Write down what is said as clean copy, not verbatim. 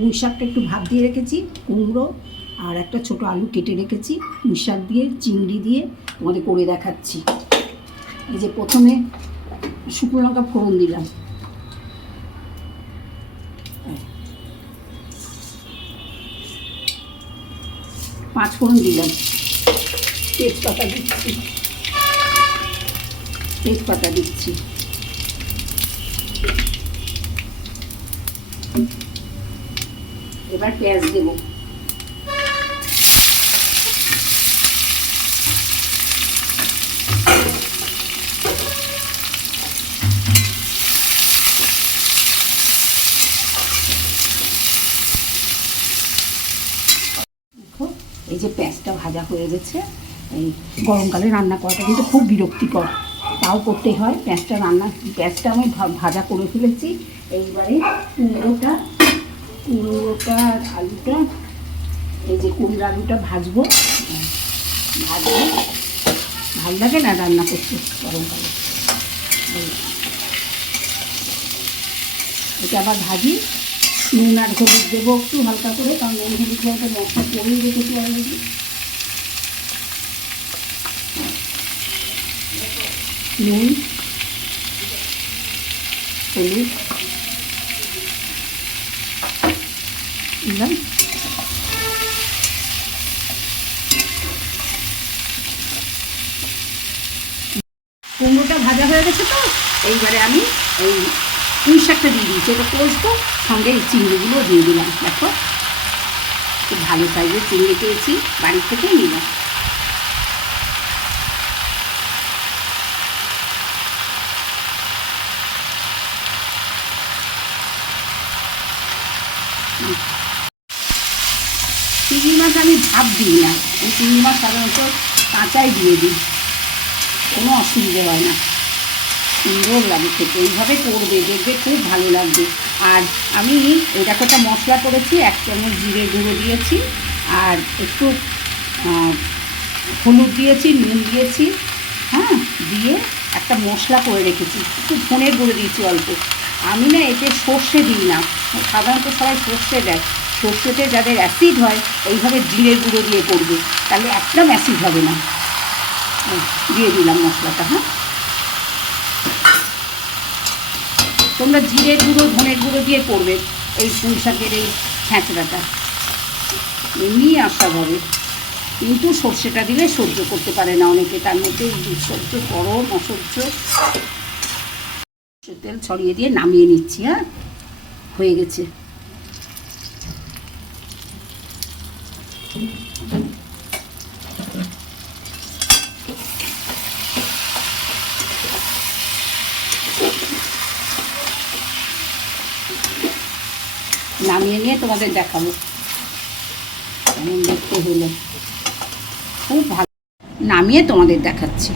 পুঁই শাকটা একটু ভাপ দিয়ে রেখেছি, কুমড়ো আর একটা ছোট আলু কেটে রেখেছি, পুঁই শাক দিয়ে চিংড়ি দিয়ে তোমাদের করে দেখাচ্ছি। এই যে প্রথমে শুকনো লঙ্কা ফোড়ন দিলাম, পাঁচ ফোড়ন দিলাম, তেজপাতা দিচ্ছি, এবার পেঁয়াজ দেবো। এই যে পেঁয়াজটা ভাজা হয়ে গেছে। এই গরমকালে রান্না করাটা কিন্তু খুব বিরক্তিকর, তাও করতে হয়। পেঁয়াজটা আমি ভাজা করে ফেলেছি। এইবারে কুমড়োটা আর আলুটা, এই যে কুমড়ো আলুটা ভাজবো। ভালো লাগে না রান্না করতে গরমকালে। এটা আবার ভাজি, নুন আর হলুদ দেবো একটু হালকা করে, কারণ নুন হলুদ খাওয়াটা মশলা করেই রেখেছি অলরেডি। নুন হলুদ দিলাম। কুমড়োটা ভাজা হয়ে গেছে, তো এইবারে আমি এই পুঁই শাকটা দিয়ে দিয়েছি, এটা কষবো, সঙ্গে এই চিংড়িগুলো দিয়ে দিলাম। দেখো খুব ভালো সাইজের চিংড়ি পেয়েছি, বাড়ির থেকেই নিলাম। চিংড়ি মাছ আমি ভাপ দিই না, এই চিংড়ি মাছ সাধারণত কাঁচাই দিয়ে দিই, কোনো অসুবিধে হয় না, সুন্দর লাগে খেতে। এইভাবে করবে, দেখবে খুব ভালো লাগবে। আর আমি এই দেখো একটা মশলা করেছি, 1 চামচ জিরে গুঁড়ো দিয়েছি, আর একটু হলুদ দিয়েছি, নুন দিয়েছি, হ্যাঁ, দিয়ে একটা মশলা করে রেখেছি, একটু ধনের গুঁড়ো দিয়েছি অল্প। আমি না এতে সর্ষে দিই না, সাধারণত সবাই সর্ষে দেয়। সর্ষেতে যাদের অ্যাসিড হয় এইভাবে জিরে গুঁড়ো দিয়ে করবে, তাহলে একদম অ্যাসিড হবে না। দিয়ে দিলাম মশলাটা। হ্যাঁ, তোমরা জিরে গুঁড়ো ধনের গুঁড়ো দিয়ে করবে এই পুঁই শাকের এই ছ্যাঁচড়াটা, এমনি আস্বাদ হবে। কিন্তু সর্ষেটা দিলে সহ্য করতে পারে না অনেকে, তার মধ্যে দুঃসহ্য গরম অসহ্য। তেল ছড়িয়ে দিয়ে নামিয়ে নিচ্ছি। হ্যাঁ, হয়ে গেছে। নামিয়ে নিয়ে তোমাদের দেখাবো কেমন দেখতে হলো। খুব ভালো, নামিয়ে তোমাদের দেখাচ্ছি।